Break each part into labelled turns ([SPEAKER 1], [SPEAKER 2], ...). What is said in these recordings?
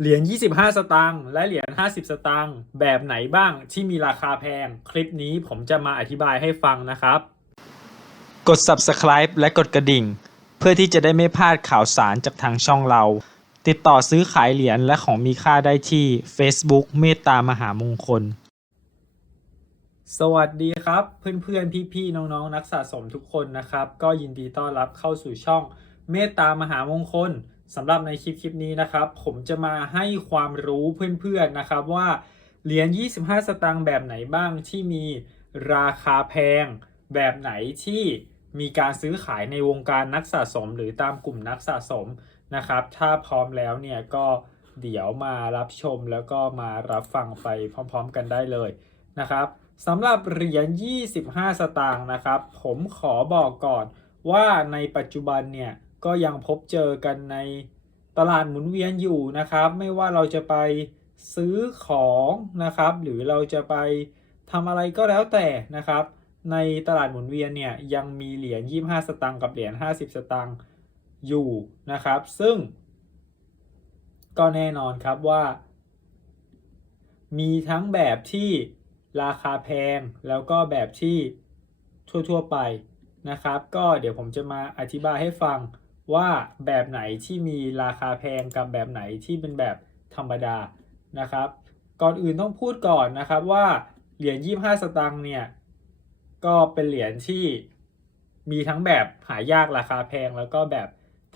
[SPEAKER 1] เหรียญ 25 สตางค์และเหรียญ 50 สตางค์แบบไหนบ้างที่มีราคาแพง คลิปนี้ผมจะมาอธิบายให้ฟังนะครับ
[SPEAKER 2] กด subscribe และกดกระดิ่ง เพื่อที่จะได้ไม่พลาดข่าวสารจากทางช่องเรา ติดต่อซื้อขายเหรียญและของมีค่าได้ที่ Facebook เมตตามหามงคล
[SPEAKER 1] สวัสดีครับ เพื่อนๆ พี่ๆ น้องๆ นักสะสมทุกคนนะครับ ก็ยินดีต้อนรับเข้าสู่ช่องเมตตามหามงคล สำหรับในคลิปคลิปนี้นะครับ ผมจะมาให้ความรู้เพื่อนๆนะครับว่า เหรียญ 25 สตางค์แบบไหนบ้างที่มีราคาแพง แบบไหนที่มีการซื้อขายในวงการนักสะสม หรือตามกลุ่มนักสะสมนะครับ ถ้าพร้อมแล้วเนี่ยก็เดี๋ยวมารับชมแล้วก็มารับฟังไปพร้อมๆกันได้เลยนะครับสำหรับเหรียญ 25 สตางค์นะครับ ผมขอบอกก่อนว่าในปัจจุบันเนี่ย ก็ยังพบเจอกันในตลาดหมุนเวียนอยู่นะครับ ไม่ว่าเราจะไปซื้อของนะครับ หรือเราจะไปทำอะไรก็แล้วแต่นะครับ ในตลาดหมุนเวียนเนี่ยยังมีเหรียญ25 สตางค์กับเหรียญ50 สตางค์อยู่นะครับ ซึ่ง ก็แน่นอนครับว่า มีทั้งแบบที่ราคาแพงแล้วก็แบบที่ทั่วๆไปนะครับ ก็เดี๋ยวผมจะมาอธิบายให้ฟัง ว่าแบบไหนที่มีราคาแพงกับแบบไหนที่เป็นแบบธรรมดานะครับ ก่อนอื่นต้องพูดก่อนนะครับว่าเหรียญ25 สตางค์เนี่ยก็เป็นเหรียญที่มีทั้งแบบหายากราคาแพงแล้วก็แบบ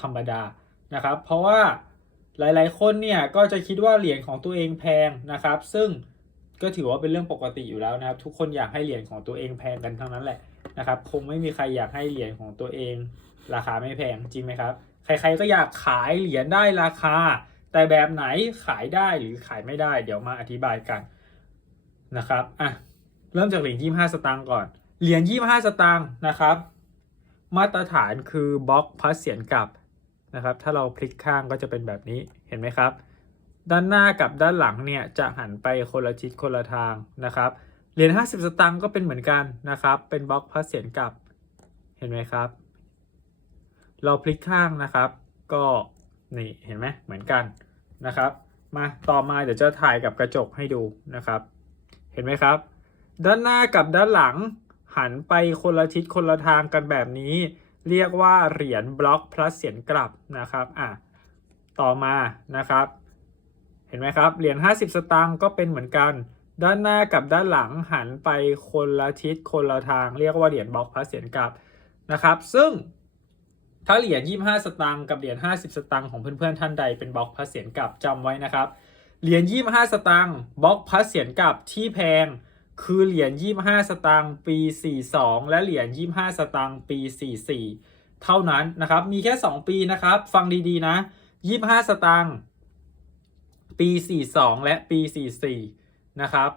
[SPEAKER 1] ธรรมดานะครับ เพราะว่าหลายๆ คนเนี่ยก็จะคิดว่าเหรียญของตัวเองแพงนะครับ ซึ่งก็ถือว่าเป็นเรื่องปกติอยู่แล้วนะครับ ทุกคนอยากให้เหรียญของตัวเองแพงกันทั้งนั้นแหละนะครับ คงไม่มีใครอยากให้เหรียญของตัวเอง ราคาไม่แพงจริงไหมครับ ใครๆก็อยากขายเหรียญได้ราคา แต่แบบไหนขายได้หรือขายไม่ได้ เดี๋ยวมาอธิบายกันนะครับอะเริ่มจากเหรียญ25สตางค์ก่อน เหรียญ25สตางค์นะครับ มาตรฐานคือบล็อกพัสเสียนกลับนะครับ ถ้าเราพลิกข้างก็จะเป็นแบบนี้เห็นไหมครับ ด้านหน้ากับด้านหลังเนี่ยจะหันไปคนละทิศคนละทางนะครับเหรียญ50 สตางค์ก็เป็นเหมือนกันนะครับ เป็นบล็อกพัสเสียนกลับ เห็นไหมครับ เราพลิกข้างนะครับ ก็นี่เห็นไหมเหมือนกันนะครับ มาต่อมาเดี๋ยวจะถ่ายกับกระจกให้ดูนะครับ เห็นไหมครับ ด้านหน้ากับด้านหลังหันไปคนละทิศคนละทางกันแบบนี้ เรียกว่าเหรียญบล็อกพลัสเสียนกลับนะครับอะต่อมานะครับ เห็นไหมครับเหรียญ50 สตางค์ก็เป็นเหมือนกัน ด้านหน้ากับด้านหลังหันไปคนละทิศคนละทาง เรียกว่าเหรียญบล็อกพลัสเสียนกลับนะครับ ซึ่ง ถ้าเหรียญ25 สตางค์กับเหรียญ50 สตางค์ของเพื่อนๆท่านใดเป็นบล็อกพลัสเสียนกลับจำไว้นะครับ เหรียญ25 สตางค์บล็อกพลัสเสียนกลับที่แพง คือเหรียญ25 สตางค์ปี 42 และเหรียญ25 สตางค์ปี 44 เท่านั้นนะครับมีแค่ 2 ปีนะครับ ฟังดีๆนะ 25 สตางค์ปี 42 และปี 44 นะครับ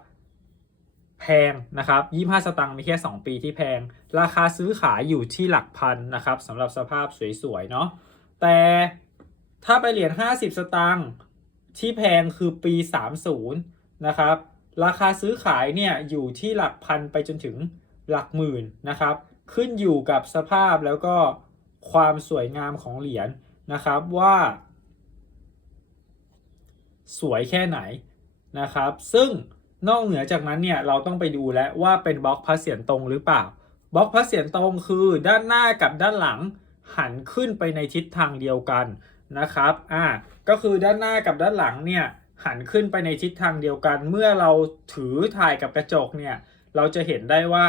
[SPEAKER 1] แพงนะครับ25 สตางค์มีแค่ 2 ปีที่แพง ราคาซื้อขายอยู่ที่หลักพันนะครับสำหรับสภาพสวยๆเนาะแต่ถ้าไปเหรียญ50 สตางค์ที่แพงคือปี 30 นะครับ ราคาซื้อขายเนี่ยอยู่ที่หลักพันไปจนถึงหลักหมื่นนะครับ ขึ้นอยู่กับสภาพแล้วก็ความสวยงามของเหรียญนะครับว่า สวยแค่ไหนนะครับ ซึ่ง นอกเหนือจากนั้นเนี่ยเราต้องไปดูแล้วว่าเป็นบล็อกพัสเสียนตรงหรือเปล่า บล็อกพัสเสียนตรงคือด้านหน้ากับด้านหลังหันขึ้นไปในทิศทางเดียวกันนะครับ อ่า ก็คือด้านหน้ากับด้านหลังเนี่ยหันขึ้นไปในทิศทางเดียวกัน เมื่อเราถือถ่ายกับกระจกเนี่ยเราจะเห็นได้ว่า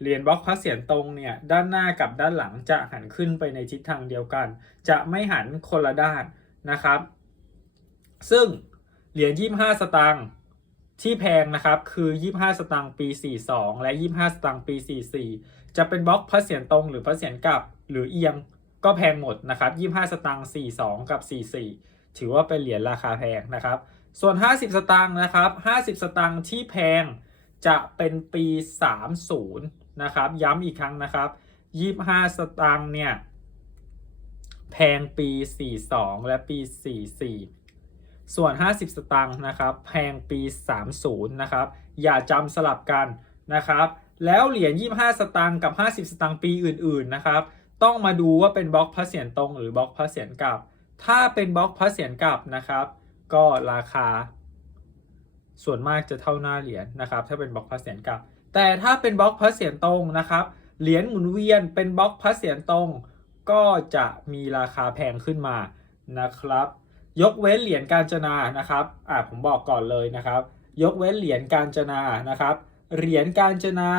[SPEAKER 1] เหรียญบล็อกพัสเสียนตรงเนี่ยด้านหน้ากับด้านหลังจะหันขึ้นไปในทิศทางเดียวกัน จะไม่หันคนละด้านนะครับ ซึ่งเหรียญ25 สตางค์ ที่แพงนะครับคือ 25 สตางค์ปี 42 และ 25 สตางค์ปี 44 จะเป็นบล็อกพระเสียรตรงหรือพระเสียรกลับหรือเอียงก็แพงหมดนะครับ 25 สตางค์42 กับ 44 ถือว่าเป็นเหรียญราคาแพงนะครับ ส่วน 50 สตางค์นะครับ 50 สตางค์ที่แพงจะเป็นปี 30 นะครับ ย้ำอีกครั้งนะครับ 25 สตางค์เนี่ยแพงปี 42 และปี 44 ส่วน 50 สตางค์นะครับแพงปี 30 นะครับ อย่าจำสลับกันนะครับ แล้วเหรียญ 25 สตางค์กับ 50 สตางค์ปีอื่นๆนะครับ ต้องมาดูว่าเป็นบล็อกพระเสียรตรงหรือบล็อกพระเสียรกลับ ถ้าเป็นบล็อกพระเสียรกลับนะครับ ก็ราคา ส่วนมากจะเท่าหน้าเหรียญนะครับ ถ้าเป็นบล็อกพระเสียรกลับ แต่ถ้าเป็นบล็อกพระเสียรตรงนะครับ เหรียญหมุนเวียนเป็นบล็อกพระเสียรตรง ก็จะมีราคาแพงขึ้นมานะครับ ยกเว้นเหรียญกาญจนานะครับอ่าผมบอกก่อนเลยนะครับ ยกเว้นเหรียญกาญจนานะครับ เหรียญกาญจนา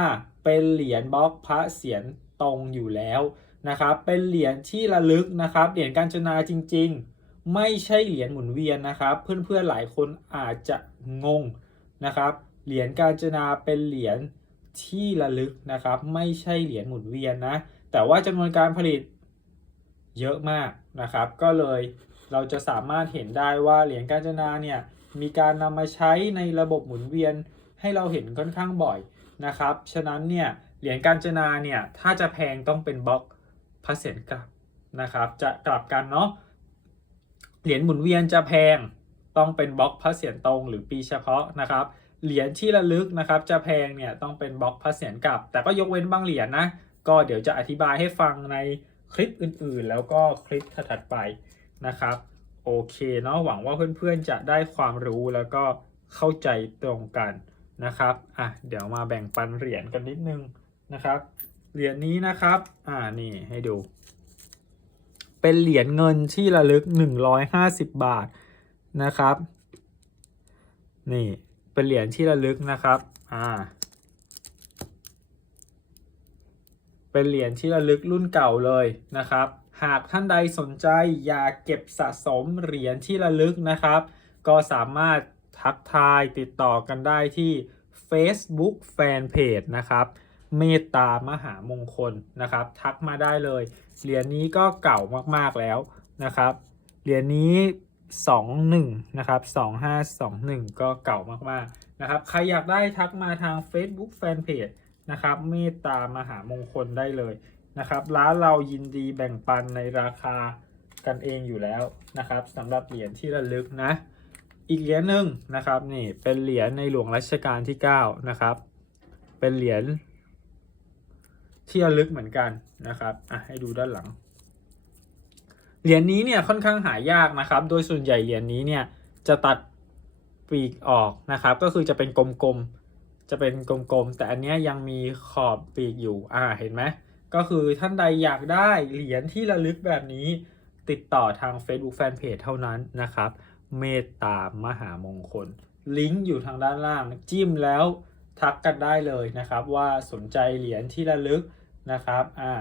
[SPEAKER 1] เป็นเหรียญบล็อกพระเสียรตรงอยู่แล้วนะครับ เป็นเหรียญที่ระลึกนะครับ เหรียญกาญจนาจริง ๆ ไม่ใช่เหรียญหมุนเวียนนะครับ เพื่อนๆหลายคนอาจจะงงนะครับ เหรียญกาญจนาเป็นเหรียญที่ระลึกนะครับ ไม่ใช่เหรียญหมุนเวียนนะ แต่ว่าจำนวนการผลิตเยอะมากนะครับ ก็เลย เราจะสามารถเห็นได้ว่าเหรียญกาญจนาเนี่ยมีการนำมาใช้ในระบบหมุนเวียนให้เราเห็นค่อนข้างบ่อยนะครับ ฉะนั้นเนี่ยเหรียญกาญจนาเนี่ยถ้าจะแพงต้องเป็นบล็อกพระเศียรกลับนะครับจะกลับกันเนาะเหรียญหมุนเวียนจะแพงต้องเป็นบล็อกพระเศียรตรงหรือปีเฉพาะนะครับเหรียญที่ระลึกนะครับจะแพงเนี่ยต้องเป็นบล็อกพระเศียรกลับ แต่ก็ยกเว้นบางเหรียญนะก็เดี๋ยวจะอธิบายให้ฟังในคลิปอื่นๆ แล้วก็คลิปถัดไป นะครับ โอเคเนาะหวังว่าเพื่อนๆจะได้ความรู้แล้วก็เข้าใจตรงกันนะครับอะเดี๋ยวมาแบ่งปันเหรียญกันนิดนึงนะครับ เหรียญนี้นะครับอ่านี่ให้ดู เป็นเหรียญเงินที่ระลึก 150 บาทนะครับ นี่เป็นเหรียญที่ระลึกนะครับอ่า เป็นเหรียญที่ระลึกรุ่นเก่าเลยนะครับ หากท่านใดสนใจอยากเก็บสะสมเหรียญที่ระลึกนะครับ ก็สามารถทักทายติดต่อกันได้ที่ Facebook Fanpage นะครับเมตตามหามงคลนะครับ ทักมาได้เลย เหรียญนี้ก็เก่ามากๆแล้วนะครับ เหรียญนี้ 21 นะครับ 2521 ก็เก่ามากๆนะครับ ใครอยากได้ทักมาทาง Facebook Fanpage นะครับเมตตามหามงคลได้เลยนะครับ ร้านเรายินดีแบ่งปันในราคากันเองอยู่แล้วนะครับสำหรับเหรียญที่ระลึกนะ อีกเหรียญหนึ่งนะครับนี่เป็นเหรียญในหลวงรัชกาลที่9นะครับเป็นเหรียญที่ระลึกเหมือนกันนะครับอะให้ดูด้านหลังเหรียญนี้เนี่ยค่อนข้างหายากนะครับ โดยส่วนใหญ่เหรียญนี้เนี่ยจะตัดปีกออกนะครับ ก็คือจะเป็นกลม จะเป็นกลมๆ แต่อันนี้ยยังมีขอบปีกอยู่อ่าเห็นไหมก็คือท่านใดอยากได้เหรียญที่ระลึกแบบนี้ติดต่อทาง Facebook Fanpage เท่านั้นนะครับ เมตตามหามงคล ลิงก์อยู่ทางด้านล่าง จิ้มแล้วทักกันได้เลยนะครับ ว่าสนใจเหรียญที่ระลึกนะครับอ่า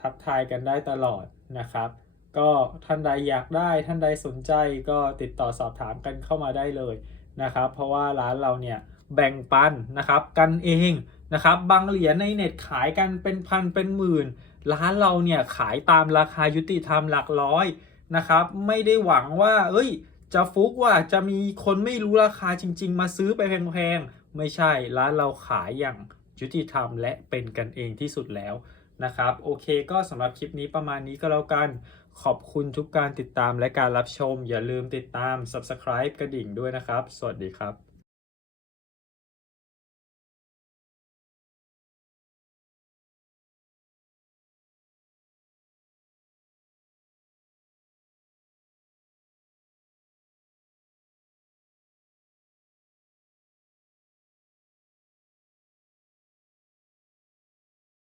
[SPEAKER 1] ทักทายกันได้ตลอดนะครับ ก็ท่านใดอยากได้ท่านใดสนใจก็ติดต่อสอบถามกันเข้ามาได้เลยนะครับ เพราะว่าร้านเราเนี่ย แบ่งปันนะครับกันเองนะครับบางเหรียญในเน็ตขายกันเป็นพันเป็นหมื่นร้านเราเนี่ยขายตามราคายุติธรรมหลักร้อยนะครับ ไม่ได้หวังว่า เอ้ย จะฟุกว่าจะมีคนไม่รู้ราคาจริง ๆ มาซื้อไปแพงๆไม่ใช่ร้านเราขายอย่างยุติธรรมและเป็นกันเองที่สุดแล้วนะครับ โอเคก็สำหรับคลิปนี้ประมาณนี้ก็แล้วกันขอบคุณทุกการติดตามและการรับชม อย่าลืมติดตาม subscribe กระดิ่งด้วยนะครับ สวัสดีครับ